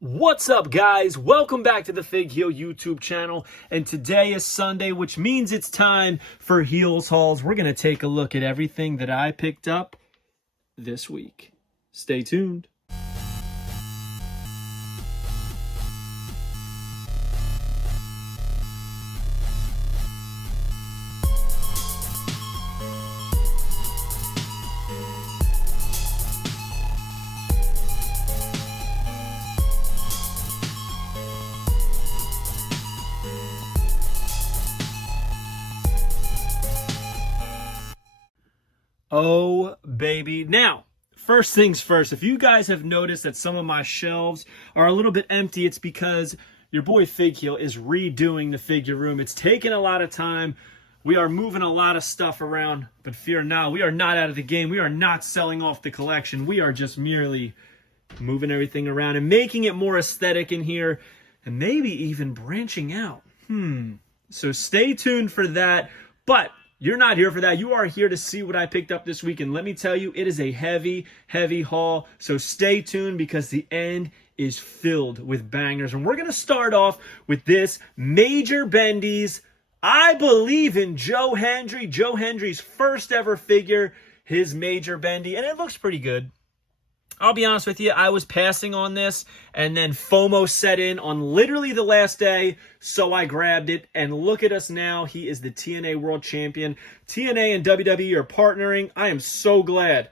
What's up, guys? Welcome back to the Fig Heel YouTube channel, and today is Sunday, which means it's time for Heels Hauls. We're going to take a look at everything that I picked up this week. Stay tuned. Oh, baby. Now, first things first, if you guys have noticed that some of my shelves are a little bit empty, it's because your boy Fig Heel is redoing the figure room. It's taken a lot of time. We are moving a lot of stuff around, but fear not, we are not out of the game. We are not selling off the collection. We are just merely moving everything around and making it more aesthetic in here and maybe even branching out. So stay tuned for that, but you're not here for that. You are here to see what I picked up this week. And let me tell you, it is a heavy, heavy haul. So stay tuned because the end is filled with bangers. And we're going to start off with this Major Bendy's, I believe in Joe Hendry. Joe Hendry's first ever figure, his Major Bendy. And it looks pretty good. I'll be honest with you, I was passing on this, and then FOMO set in on literally the last day, so I grabbed it, and look at us now. He is the TNA World Champion. TNA and WWE are partnering. I am so glad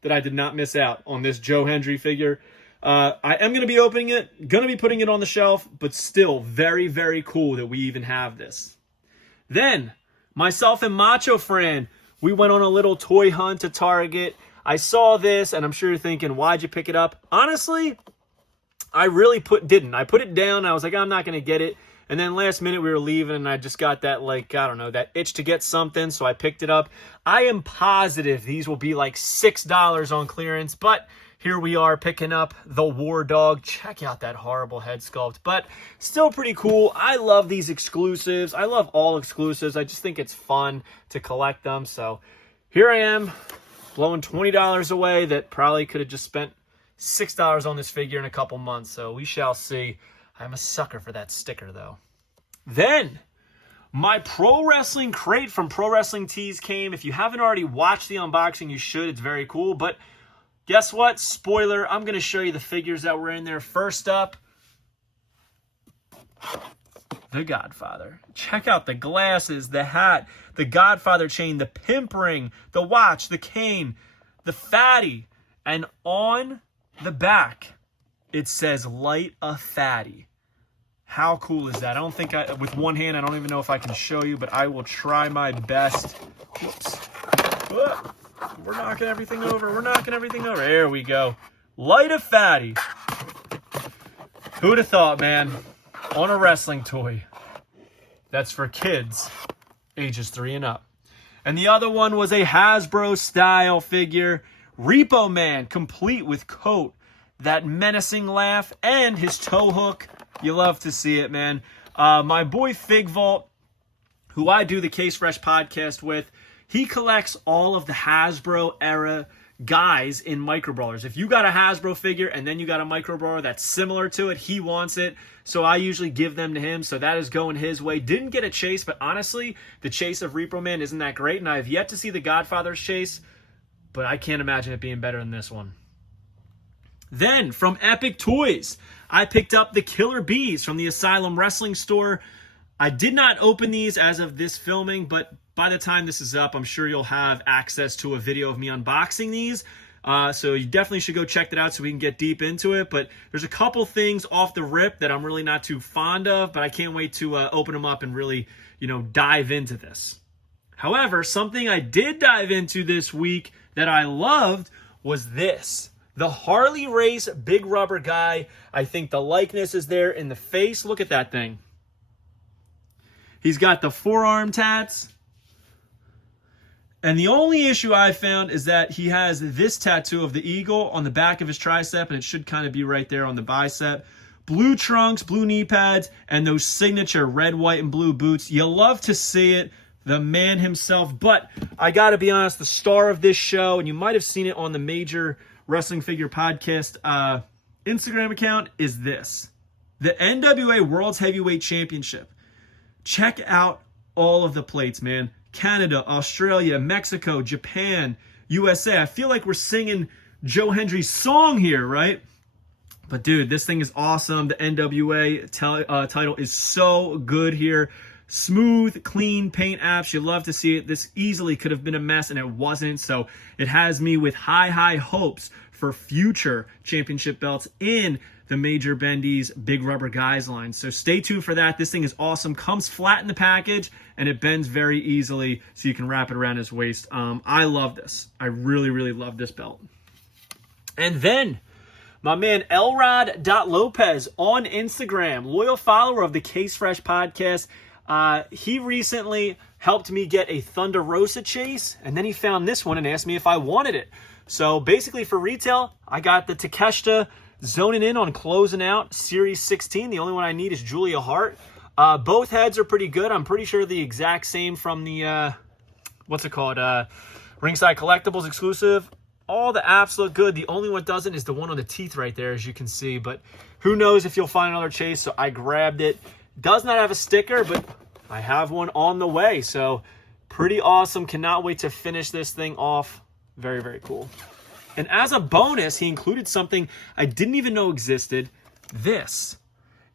that I did not miss out on this Joe Hendry figure. I am going to be opening it, going to be putting it on the shelf, but still very, very cool that we even have this. Then, myself and Macho Fran, we went on a little toy hunt to Target. I saw this, and I'm sure you're thinking, why'd you pick it up? Honestly, I really didn't. I put it down, I was like, I'm not going to get it. And then last minute we were leaving, and I just got that, like, I don't know, that itch to get something, so I picked it up. I am positive these will be like $6 on clearance, but here we are picking up the War Dog. Check out that horrible head sculpt, but still pretty cool. I love these exclusives. I love all exclusives. I just think it's fun to collect them, so here I am, blowing $20 away that probably could have just spent $6 on this figure in a couple months. So we shall see. I'm a sucker for that sticker, though. Then, my Pro Wrestling crate from Pro Wrestling Tees came. If you haven't already watched the unboxing, you should. It's very cool. But guess what? Spoiler, I'm going to show you the figures that were in there. First up, the Godfather. Check out the glasses, the hat, the Godfather chain, the pimp ring, the watch, the cane, the fatty. And on the back, it says, light a fatty. How cool is that? I don't think with one hand, I don't even know if I can show you, but I will try my best. Whoops. We're knocking everything over. We're knocking everything over. There we go. Light a fatty. Who'd have thought, man? On a wrestling toy that's for kids ages 3 and up. And the other one was a Hasbro style figure, Repo Man, complete with coat, that menacing laugh, and his toe hook. You love to see it, man. My boy Fig Vault, who I do the Case Fresh podcast with, he collects all of the Hasbro era guys in Micro Brawlers. If you got a Hasbro figure and then you got a Micro Brawler that's similar to it, he wants it. So I usually give them to him. So that is going his way. Didn't get a chase, but honestly, the chase of Repo Man isn't that great. And I have yet to see the Godfather's chase, but I can't imagine it being better than this one. Then from Epic Toys, I picked up the Killer Bees from the Asylum Wrestling store. I did not open these as of this filming, but by the time this is up, I'm sure you'll have access to a video of me unboxing these. So you definitely should go check that out so we can get deep into it. But there's a couple things off the rip that I'm really not too fond of, but I can't wait to open them up and really, dive into this. However, something I did dive into this week that I loved was this. The Harley Race Big Rubber Guy. I think the likeness is there in the face. Look at that thing. He's got the forearm tats. And the only issue I found is that he has this tattoo of the eagle on the back of his tricep, and it should kind of be right there on the bicep. Blue trunks, blue knee pads, and those signature red, white, and blue boots. You love to see it. The man himself. But I got to be honest, the star of this show, and you might have seen it on the Major Wrestling Figure podcast Instagram account is this. The NWA World's Heavyweight Championship. Check out all of the plates, man. Canada, Australia, Mexico, Japan, USA. I feel like we're singing Joe Hendry's song here, right? But dude, this thing is awesome. The NWA title is so good here. Smooth, clean paint apps. You love to see it. This easily could have been a mess, and it wasn't. So it has me with high hopes for future championship belts in the Major Bendy's Big Rubber Guys line. So stay tuned for that. This thing is awesome. Comes flat in the package, and it bends very easily, so you can wrap it around his waist. I love this. I really love this belt. And then my man Elrod.Lopez on Instagram, loyal follower of the Case Fresh podcast. He recently helped me get a Thunder Rosa chase, and then he found this one and asked me if I wanted it. So basically for retail, I got the Takeshita zoning in on closing out Series 16. The only one I need is Julia Hart. Both heads are pretty good. I'm pretty sure the exact same from the, what's it called? Ringside Collectibles exclusive. All the apps look good. The only one doesn't is the one on the teeth right there, as you can see. But who knows if you'll find another chase, so I grabbed it. Does not have a sticker, but I have one on the way. So pretty awesome. Cannot wait to finish this thing off. Very cool. And as a bonus, he included something I didn't even know existed. This.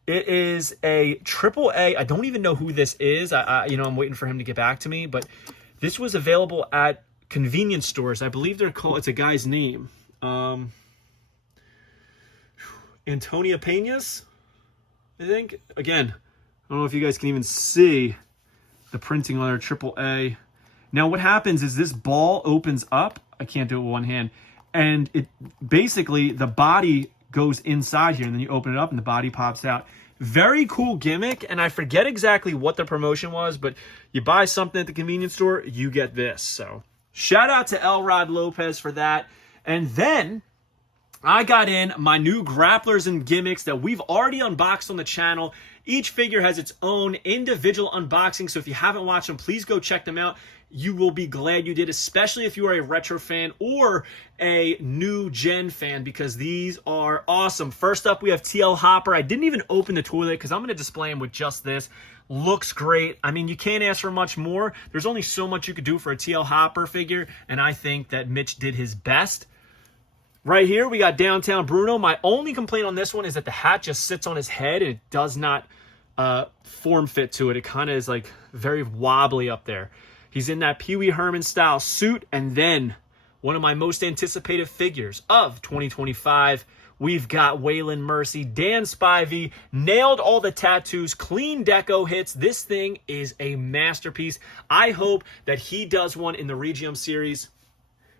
It is a AAA. I don't even know who this is. I'm waiting for him to get back to me. But this was available at convenience stores. I believe they're called, it's a guy's name. Antonio Peñas, I think. Again, I don't know if you guys can even see the printing on their AAA. Now what happens is this ball opens up. I can't do it with one hand. And it basically, the body goes inside here, and then you open it up and the body pops out. Very cool gimmick, and I forget exactly what the promotion was, but you buy something at the convenience store, you get this. So shout out to Elrod Lopez for that. And then I got in my new Grapplers and Gimmicks that we've already unboxed on the channel. Each figure has its own individual unboxing, so if you haven't watched them, please go check them out. You will be glad you did, especially if you are a retro fan or a new gen fan, because these are awesome. First up, we have TL Hopper. I didn't even open the toilet because I'm going to display him with just this. Looks great. I mean, you can't ask for much more. There's only so much you could do for a TL Hopper figure, and I think that Mitch did his best. Right here, we got Downtown Bruno. My only complaint on this one is that the hat just sits on his head, and it does not form fit to it. It kind of is like very wobbly up there. He's in that Pee Wee Herman style suit. And then one of my most anticipated figures of 2025, we've got Waylon Mercy. Dan Spivey nailed all the tattoos, clean deco hits. This thing is a masterpiece. I hope that he does one in the Regium series.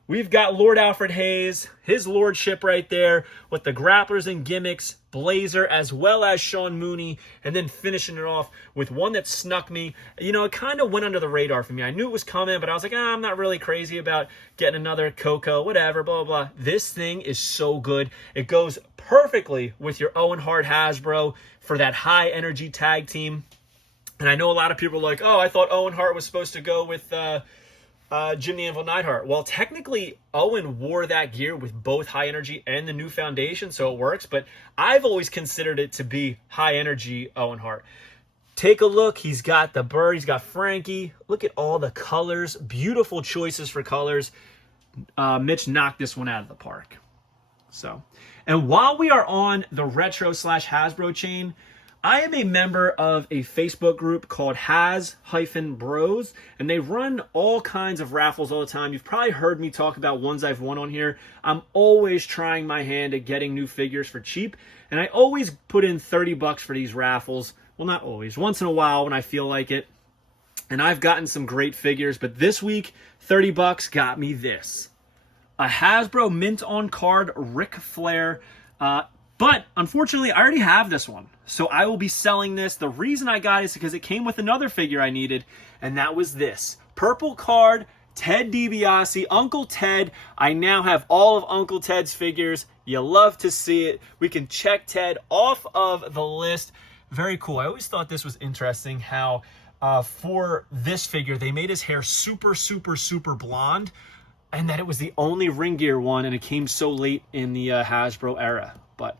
We've got Lord Alfred Hayes, his lordship right there, with the Grapplers and Gimmicks blazer, as well as Sean Mooney, and then finishing it off with one that snuck me. You know, it kind of went under the radar for me. I knew it was coming, but I was like, I'm not really crazy about getting another Coco, whatever, blah, blah, blah. This thing is so good. It goes perfectly with your Owen Hart Hasbro for that high-energy tag team. And I know a lot of people are like, oh, I thought Owen Hart was supposed to go with Jim the Anvil Neidhart. Well, technically, Owen wore that gear with both High Energy and the new Foundation, so it works, but I've always considered it to be High Energy Owen Hart. Take a look. He's got the bird. He's got Frankie. Look at all the colors. Beautiful choices for colors. Mitch knocked this one out of the park. So, and while we are on the retro/Hasbro chain, I am a member of a Facebook group called Has-Bros, and they run all kinds of raffles all the time. You've probably heard me talk about ones I've won on here. I'm always trying my hand at getting new figures for cheap, and I always put in $30 for these raffles. Well, not always. Once in a while when I feel like it. And I've gotten some great figures, but this week, $30 got me this. A Hasbro mint on card Ric Flair. But unfortunately, I already have this one. So I will be selling this. The reason I got it is because it came with another figure I needed, and that was this. Purple card, Ted DiBiase, Uncle Ted. I now have all of Uncle Ted's figures. You love to see it. We can check Ted off of the list. Very cool. I always thought this was interesting how for this figure, they made his hair super blonde, and that it was the only ring gear one, and it came so late in the Hasbro era. But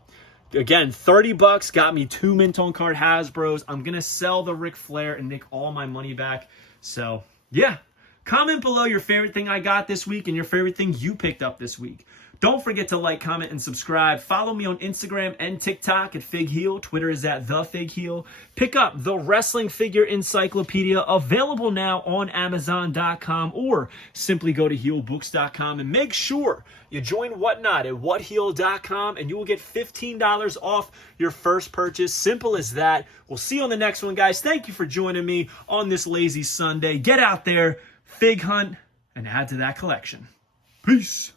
Again, 30 bucks got me 2 mint on card Hasbros. I'm going to sell the Ric Flair and make all my money back. So, yeah. Comment below your favorite thing I got this week and your favorite thing you picked up this week. Don't forget to like, comment, and subscribe. Follow me on Instagram and TikTok at FigHeal. Twitter is at TheFigHeal. Pick up the Wrestling Figure Encyclopedia, available now on Amazon.com, or simply go to healbooks.com and make sure you join Whatnot at whatheal.com and you will get $15 off your first purchase. Simple as that. We'll see you on the next one, guys. Thank you for joining me on this lazy Sunday. Get out there, fig hunt, and add to that collection. Peace.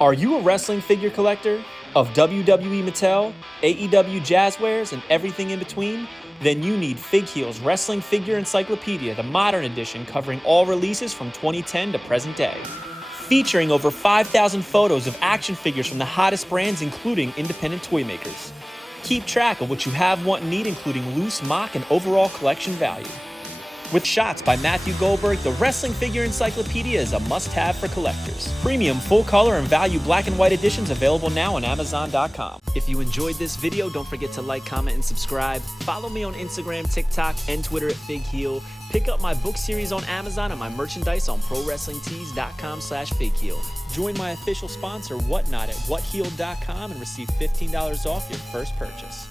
Are you a wrestling figure collector of WWE Mattel, AEW Jazzwares, and everything in between? Then you need FigHeal's Wrestling Figure Encyclopedia, the modern edition covering all releases from 2010 to present day. Featuring over 5,000 photos of action figures from the hottest brands, including independent toy makers. Keep track of what you have, want, and need, including loose, mock, and overall collection value. With shots by Matthew Goldberg, the Wrestling Figure Encyclopedia is a must-have for collectors. Premium, full-color, and value black and white editions available now on Amazon.com. If you enjoyed this video, don't forget to like, comment, and subscribe. Follow me on Instagram, TikTok, and Twitter at FigHeal. Pick up my book series on Amazon and my merchandise on ProWrestlingTees.com/FigHeal. Join my official sponsor, Whatnot, at WhatHeal.com and receive $15 off your first purchase.